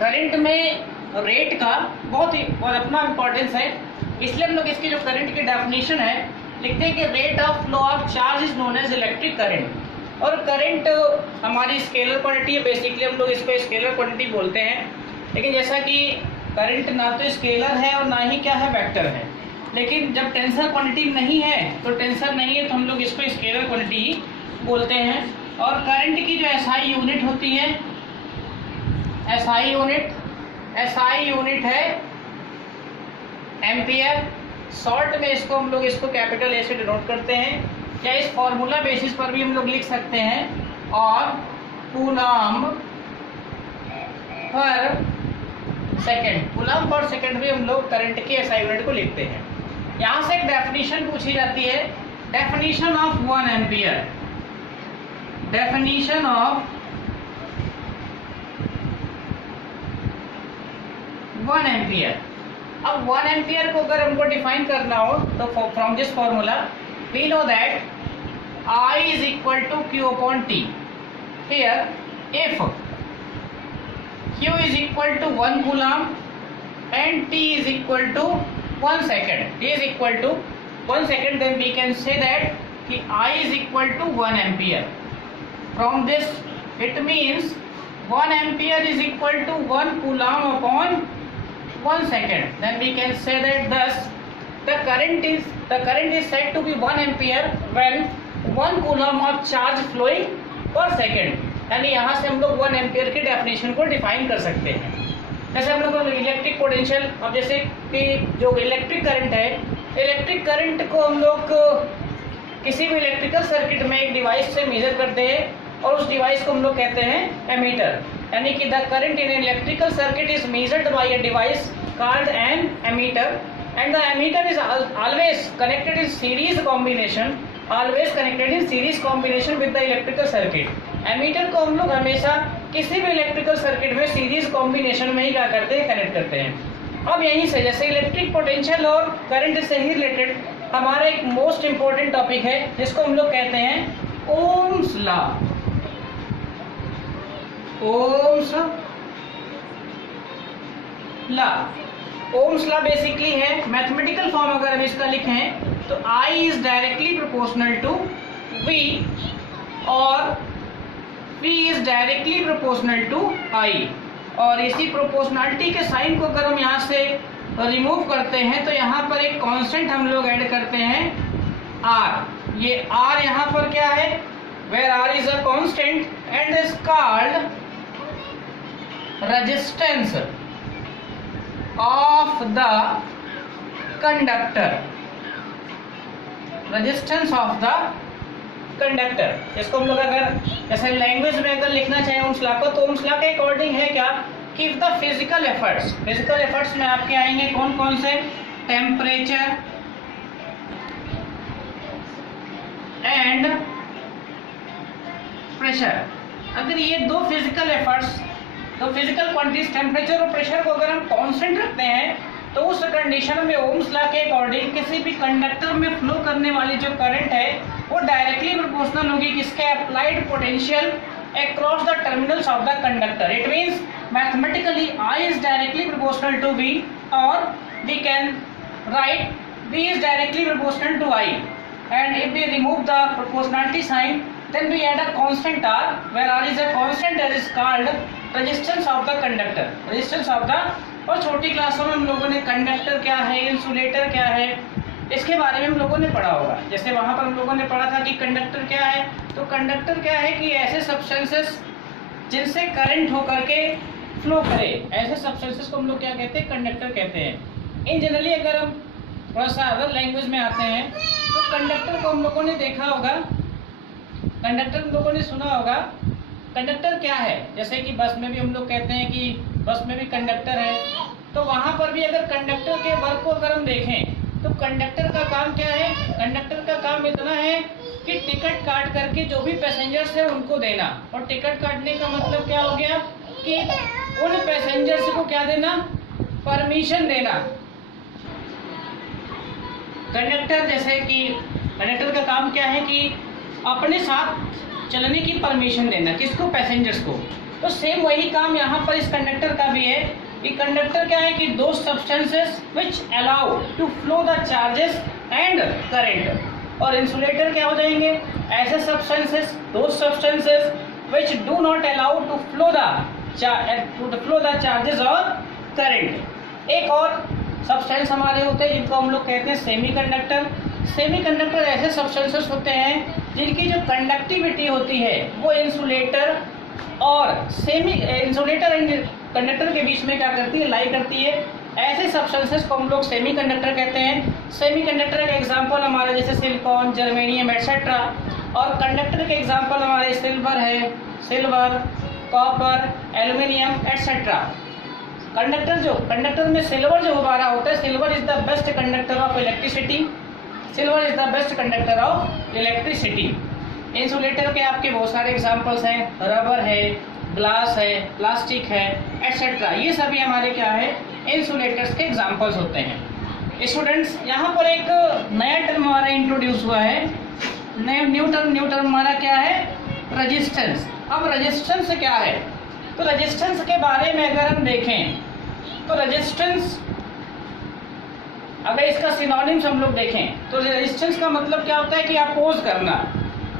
Current में rate का बहुत अपना इम्पोर्टेंस है, इसलिए हम लोग इसकी जो करंट की डेफिनेशन है लिखते हैं कि rate of flow of charge is known as electric current. और करंट हमारी स्केलर क्वांटिटी है, बेसिकली हम लोग इसको स्केलर क्वांटिटी बोलते हैं। लेकिन जैसा कि करंट ना तो स्केलर है और ना ही क्या है, वेक्टर है। लेकिन जब टेंसर क्वांटिटी नहीं है तो टेंसर नहीं है तो हम लोग इसको स्केलर क्वांटिटी ही बोलते हैं। और करंट की जो एसआई यूनिट होती है, एसआई यूनिट है एम्पियर। शॉर्ट में इसको हम लोग इसको कैपिटल ए से डिनोट करते हैं, या इस फॉर्मूला बेसिस पर भी हम लोग लिख सकते हैं। और कूलम्ब पर सेकंड, कूलम्ब पर सेकंड भी हम लोग करंट की एसआई यूनिट को लिखते हैं। यहाँ से एक डेफिनेशन पूछी जाती है, definition of 1 ampere. Definition of 1 ampere. अब 1 एम्पियर को अगर हमको डिफाइन करना हो तो from this formula we know that I is equal to Q upon T. Here if Q is equal to 1 coulomb and T is equal to 1 second, T is equal to 1 second, then we can say that I is equal to 1 ampere. From this it means 1 ampere is equal to 1 coulomb upon 1 second. Then we can say that thus the current is said to be 1 ampere when 1 coulomb of charge flowing per second. यानी यहाँ से हम लोग 1 ampere की definition को define कर सकते हैं। जैसे हम लोग इलेक्ट्रिक पोटेंशियल, अब जैसे कि जो इलेक्ट्रिक करंट है, इलेक्ट्रिक करंट को हम लोग किसी भी इलेक्ट्रिकल सर्किट में एक डिवाइस से मेजर करते हैं और उस डिवाइस को हम लोग कहते हैं एमीटर। यानी कि the current in electrical circuit is measured by a device called an ammeter, and the ammeter is always connected in series combination with the electrical circuit. Ammeter को हम लोग हमेशा किसी भी इलेक्ट्रिकल सर्किट में सीरीज कॉम्बिनेशन में ही क्या करते हैं, कनेक्ट करते हैं। अब यहीं से जैसे इलेक्ट्रिक पोटेंशियल और करंट से ही रिलेटेड हमारा एक मोस्ट इंपॉर्टेंट टॉपिक है जिसको हम लोग कहते हैं Ohm's law. Ohm's law basically है मैथमेटिकल फॉर्म, अगर हम इसका लिखें तो I is directly proportional to V और V is directly proportional to I। और इसी प्रोपोर्शनलिटी के साइन को अगर हम यहाँ से रिमूव करते हैं तो यहाँ पर एक कांस्टेंट हम लोग ऐड करते हैं R। ये R यहाँ पर क्या है, where R is a constant and is called resistance of the conductor, resistance of the conductor। इसको हम लोग अगर जैसे लैंग्वेज में अगर लिखना चाहें ओम्स लॉ को, तो ओम्स लॉ के अकॉर्डिंग है क्या कि द फिजिकल एफर्ट्स में आपके आएंगे कौन कौन से, टेम्परेचर एंड प्रेशर। अगर ये दो फिजिकल एफर्ट्स, तो फिजिकल क्वांटिटीज टेम्परेचर और प्रेशर को अगर हम कांस्टेंट रखते हैं तो उस कंडीशन में ओम्स लॉ के अकॉर्डिंग किसी भी कंडक्टर में फ्लो करने वाली जो करंट है वो डायरेक्टली प्रोपोर्शनल होगी किसके, applied potential across the terminals of the conductor. It means mathematically I is directly proportional to V और we can write V is directly proportional to I, and if we remove the proportionality sign then we add a constant R, where R is a constant that is called resistance of the conductor, resistance of the. और छोटी क्लासों में हम लोगों ने conductor क्या है, insulator क्या है, इसके बारे में हम लोगों ने पढ़ा होगा। जैसे वहाँ पर हम लोगों ने पढ़ा था कि कंडक्टर क्या है, तो कंडक्टर क्या है कि ऐसे सब्सटेंसेस जिनसे करंट होकर के फ्लो करे, ऐसे सब्सटेंसेस को हम लोग क्या कहते हैं, कंडक्टर कहते हैं। इन जनरली अगर हम थोड़ा सा अदर लैंग्वेज में आते हैं तो कंडक्टर को हम लोगों ने देखा होगा, कंडक्टर हम लोगों ने सुना होगा। कंडक्टर क्या है, जैसे कि बस में भी हम लोग कहते हैं कि बस में भी कंडक्टर है, तो वहाँ पर भी अगर कंडक्टर के वर्क को अगर हम देखें तो कंडक्टर का काम क्या है, कंडक्टर का काम इतना है कि टिकट काट करके जो भी पैसेंजर्स है उनको देना। और टिकट काटने का मतलब क्या हो गया कि उन पैसेंजर्स को क्या देना, परमिशन देना। कंडक्टर जैसे कि कंडक्टर का काम क्या है कि अपने साथ चलने की परमिशन देना, किसको, पैसेंजर्स को। तो सेम वही काम यहाँ पर इस कंडक्टर का भी है कि कंडक्टर क्या है कि दो substances which allow to flow the charges and current, और इंसुलेटर क्या हो जाएंगे, ऐसे सब्सटेंसेस, दो substances which do not allow to flow the charges और करंट। एक और सब्सटेंस हमारे होते हैं जिनको हम लोग कहते हैं सेमीकंडक्टर। सेमीकंडक्टर ऐसे सब्सटेंसेस होते हैं जिनकी जो कंडक्टिविटी होती है वो इंसुलेटर और इंसुलेटर एंड कंडक्टर के बीच में क्या करती है, लाई करती है। ऐसे सब्सटेंसेस को हम लोग सेमीकंडक्टर कहते हैं। सेमीकंडक्टर का एग्जांपल हमारे जैसे सिलिकॉन, जर्मेनियम एटसेट्रा, और कंडक्टर के एग्जांपल हमारे सिल्वर है, silver, copper, aluminium etcetera. Conductor में सिल्वर जो गुब्बारा होता है, silver is the best conductor of electricity. Silver is the best conductor of electricity. Insulator के आपके बहुत सारे एग्जांपल्स हैं, रबर है, ग्लास है, प्लास्टिक है एटसेट्रा। ये सभी हमारे क्या है, इंसुलेटर्स के एग्जांपल्स होते हैं। स्टूडेंट्स, यहाँ पर एक नया टर्म हमारा इंट्रोड्यूस हुआ है, न्यू टर्म हमारा क्या है, रेजिस्टेंस। अब रेजिस्टेंस क्या है, तो रेजिस्टेंस के बारे में अगर हम देखें तो रेजिस्टेंस, अगर इसका सिनोनिम्स हम लोग देखें तो रेजिस्टेंस का मतलब क्या होता है कि अपोज करना।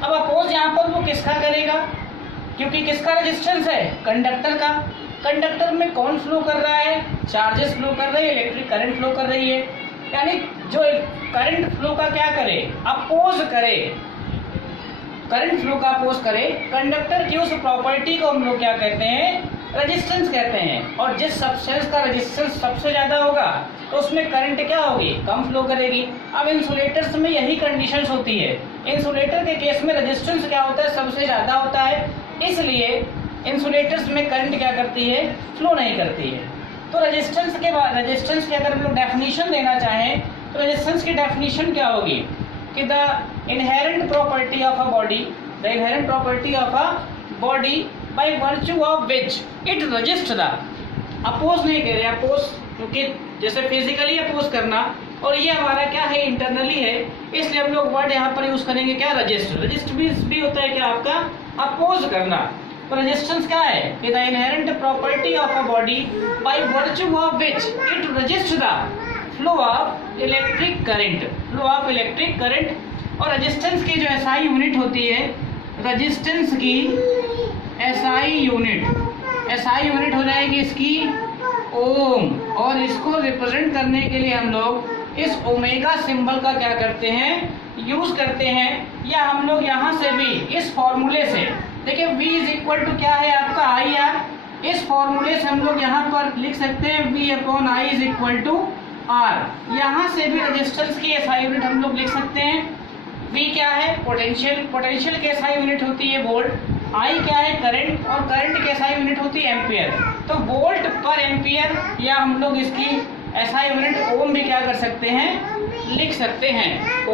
अब अपोज यहाँ पर वो किसका करेगा, क्योंकि किसका रेजिस्टेंस है, कंडक्टर का। कंडक्टर में कौन फ्लो कर रहा है, चार्जेस फ्लो कर रहे हैं, इलेक्ट्रिक करंट फ्लो कर रही है, यानी जो करंट फ्लो का क्या करे, अपोज करे, करंट फ्लो का अपोज करे। कंडक्टर की उस प्रॉपर्टी को हम लोग क्या कहते हैं, रेजिस्टेंस कहते हैं। और जिस सब्सटेंस का रेजिस्टेंस सबसे ज़्यादा होगा तो उसमें करंट क्या होगी, कम फ्लो करेगी। अब इंसुलेटर्स में यही कंडीशंस होती है। इंसुलेटर के केस में रेजिस्टेंस क्या होता है, सबसे ज़्यादा होता है, इसलिए इंसुलेटर्स में करंट क्या करती है, फ्लो नहीं करती है। तो रेजिस्टेंस की अगर हम लोग डेफिनेशन देना चाहें तो रेजिस्टेंस की डेफिनेशन क्या होगी कि the inherent property of a body by virtue of which it resists the, oppose नहीं कह रहे, अपोज क्योंकि जैसे फिजिकली अपोज करना, और ये हमारा क्या है, इंटरनली है, इसलिए हम लोग वर्ड यहाँ पर यूज करेंगे क्या, रजिस्ट। रजिस्ट भी होता है क्या आपका, अपोज करना। तो रेजिस्टेंस क्या है कि the inherent property of a body by virtue of which it resist the flow of electric current. और रेजिस्टेंस की जो एसआई यूनिट होती है, रेजिस्टेंस की एसआई यूनिट हो जाएगी इसकी ओम, और इसको रिप्रेजेंट करने के लिए हम लोग इस ओमेगा सिंबल का क्या करते हैं, यूज करते हैं। या हम लोग यहाँ से भी इस फॉर्मूले से देखिए V इज इक्वल टू क्या है आपका आई आर, इस फॉर्मूले से हम लोग यहाँ पर लिख सकते हैं V upon I is equal to R. यहाँ से भी रेजिस्टेंस की एसआई यूनिट हम लोग लिख सकते हैं। V क्या है, पोटेंशियल की एसआई यूनिट होती है वोल्ट, I क्या है, करंट, और करंट की एसआई यूनिट होती है एम्पियर। तो वोल्ट पर एम्पियर, या हम लोग इसकी एसआई यूनिट ओम भी क्या कर सकते हैं, लिख सकते हैं।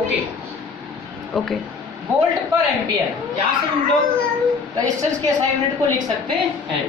ओके, वोल्ट पर एम्पियर, यहाँ से हम लोग रेजिस्टेंस के एसआई यूनिट को लिख सकते हैं।